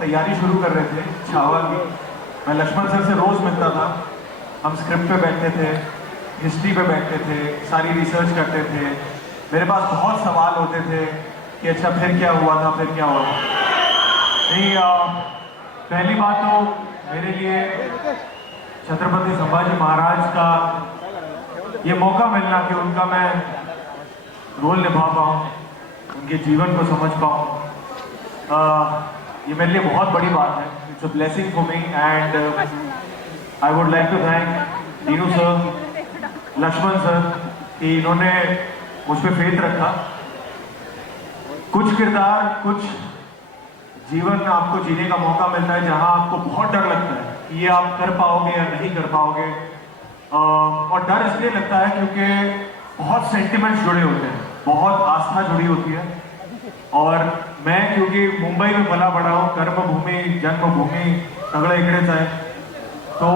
तैयारी शुरू कर रहे थे छावा की, मैं लक्ष्मण सर से रोज मिलता था। हम स्क्रिप्ट पे बैठते थे, हिस्ट्री पे बैठते थे, सारी रिसर्च करते थे। मेरे पास बहुत सवाल होते थे कि अच्छा फिर क्या हुआ था, फिर क्या हुआ। नहीं, पहली बात तो मेरे लिए छत्रपति संभाजी महाराज का ये मौका मिलना कि उनका मैं रोल निभा पाऊँ, उनके जीवन को समझ पाऊँ, ये मेरे लिए बहुत बड़ी बात है। It's a blessing for me and I would like to thank Dinu sir, Lakshman sir कि इन्होंने मुझ पर फेथ रखा। कुछ किरदार, कुछ जीवन आपको जीने का मौका मिलता है जहां आपको बहुत डर लगता है कि ये आप कर पाओगे या नहीं कर पाओगे, और डर इसलिए लगता है क्योंकि बहुत सेंटिमेंट्स जुड़े होते हैं, बहुत आस्था जुड़ी होती है। और मैं क्योंकि मुंबई में पला बड़ा हूँ, कर्मभूमि जन्मभूमि तगड़े इकड़े से, तो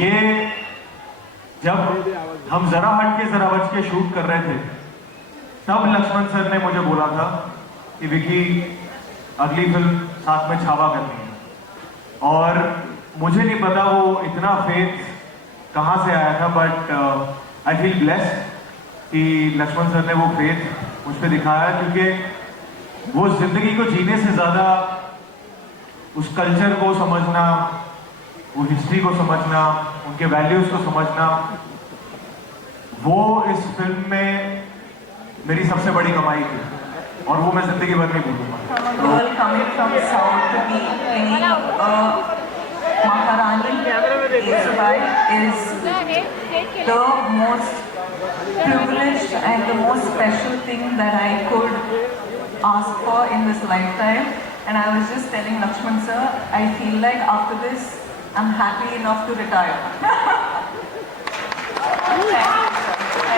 ये जब हम जरा हट के जरा बच के शूट कर रहे थे तब लक्ष्मण सर ने मुझे बोला था कि विकी अगली फिल्म साथ में छावा करनी है। और मुझे नहीं पता वो इतना फेथ कहाँ से आया था, बट आई फील ब्लेस्ड कि लक्ष्मण सर ने वो फेथ मुझ पर दिखाया, क्योंकि वो जिंदगी को जीने से ज्यादा उस कल्चर को समझना, वो हिस्ट्री को समझना, उनके वैल्यूज को समझना, वो इस फिल्म में मेरी सबसे बड़ी कमाई थी और वो मैं जिंदगी भर नहीं भूलूंगा। Girl coming from south to be playing Maharani Kesubai is the most privileged and the most special thing that I could ask for in this lifetime. And I was just telling Lakshman sir, I feel like after this, I'm happy enough to retire.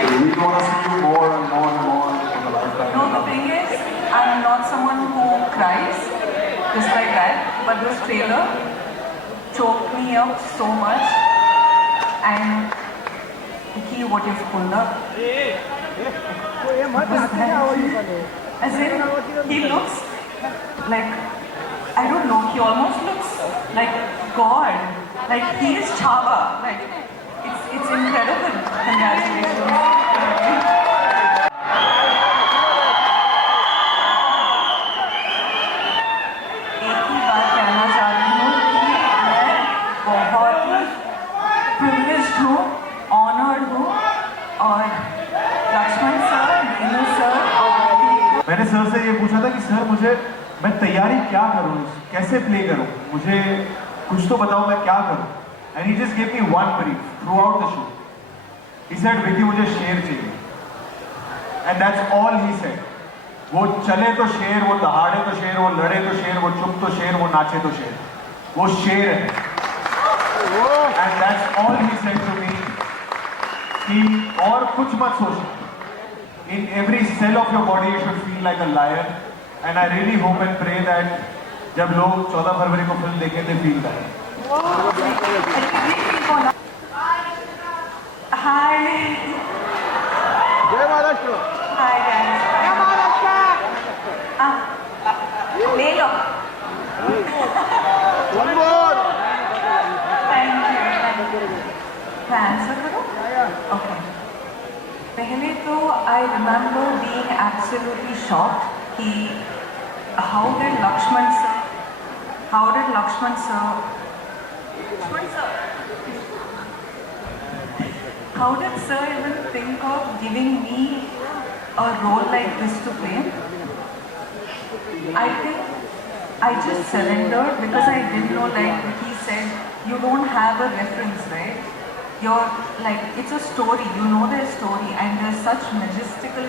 We want to see you more and more and more in the lifetime. No, the thing is, I'm not someone who cries just like that, but this trailer choked me up so much. And Vicky, what you've pulled up. As in, he looks like, I don't know, he almost looks like God. Like he is Chava. Like it's incredible. Congratulations. एक ही बात कहना चाहती हूँ कि मैं बहुत ही privileged हूँ, honored हूँ, और लक्ष्मण सर, दीनू सर और मैंने सर से ये पूछा था कि सर मैं तैयारी क्या करूँ, कैसे प्ले करूँ, मुझे कुछ तो बताओ मैं क्या करूँ। And he just give me one brief through out the show. He said Vicky मुझे शेर चाहिए, and that's all he said. वो चले तो शेर, वो दहाड़े तो शेर, वो लड़े तो शेर, वो चुप तो शेर, वो नाचे तो शेर, वो शेर है। And that's all he said to me कि और कुछ मत सोचो। In every cell of your body you should feel like a lion, and I really hope and pray that जब लोग 14 फरवरी को फिल्म देखें they feel that. Hi. जय महाराष्ट्र। Hi guys. जय महाराष्ट्र। ले लो. One more. Thank you. मैं आंसर करूँ? Okay. पहले तो I remember being absolutely shocked कि how did Lakshman sir how did sir even think of giving me a role like this to play? I think I just surrendered because I didn't know, like he said, you don't have a reference, right? You're like, it's a story, you know their story, and there's such majestical,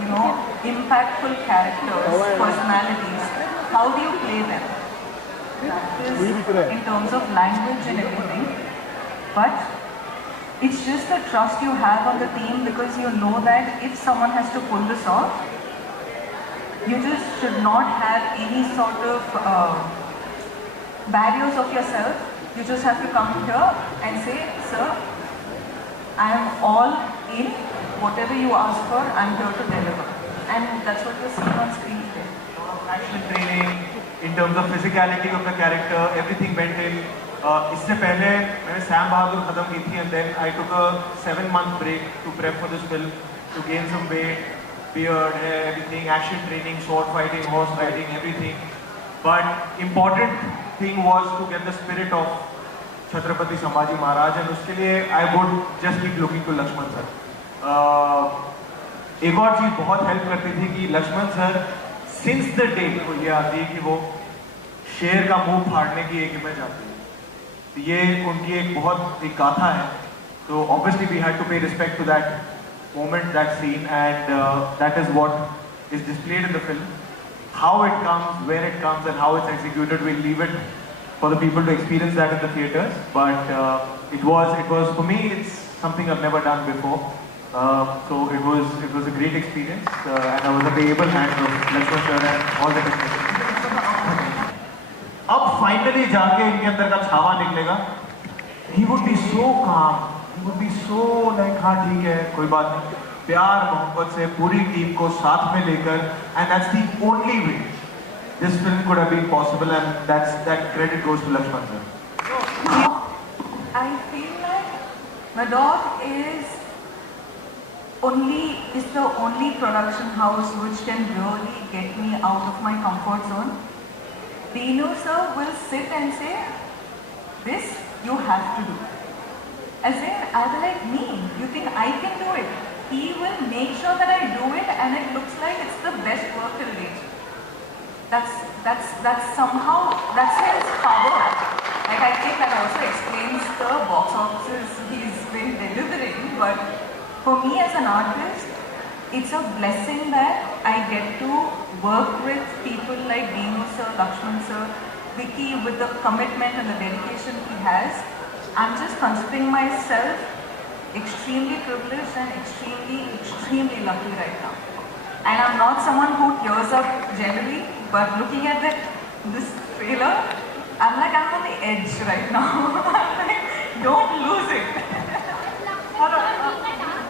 you know, impactful characters, personalities. How do you play them? Practice in terms of language and everything. But it's just the trust you have on the team, because you know that if someone has to pull this off, you just should not have any sort of barriers of yourself. You just have to come here and say, sir, I am all in. Whatever you ask for, I'm here to deliver. And that's what you're seeing on screen today. action training, in terms of physicality of the character, everything went in. इससे पहले मैंने Sam बहादुर खत्म की थी, and then I took a 7-month break to prep for this film, to gain some weight, beard, hair, everything, action training, sword fighting, horse riding, everything. But important thing was to get the spirit of Chhatrapati Sambhaji Maharaj, and उसके लिए I would just keep looking to Lakshman sir. एक और चीज बहुत help करती थी कि Lakshman sir since the day को ये आती है कि वो शेर का मुंह फाड़ने की एक इमेज आती है, तो ये उनकी एक बहुत एक गाथा है. तो obviously we had to pay respect to that moment, that scene, and that is what is displayed in the film. How it comes, where it comes, and how it's executed, will leave it for the people to experience that in the theatres. But it was for me, it's something I have never done before. So it was a great experience, and I was at the able hands of Lakshman sir and all the technicians. अब finally जाके इनके अंदर का छावा निकलेगा. He would be so calm, he would be so like हाँ ठीक है कोई बात नहीं, प्यार मोहब्बत से पूरी टीम को साथ में लेकर, and that's the only way this film could have been possible, and that credit goes to Lakshman sir. I feel like the dog is the only production house which can really get me out of my comfort zone. Dino sir will sit and say, this you have to do. As in, I was like, me, you think I can do it? He will make sure that I do it, and it looks like it's the best work till date. That's somehow, that's his power. Like, I think that also explains the box offices he's been delivering, but for me as an artist, it's a blessing that I get to work with people like Dino sir, Lakshman sir, Vicky, with the commitment and the dedication he has. I'm just considering myself extremely privileged and extremely lucky right now. And I'm not someone who tears up generally, but looking at this trailer, I'm like, I'm on the edge right now. I'm like, don't lose it. Hold on.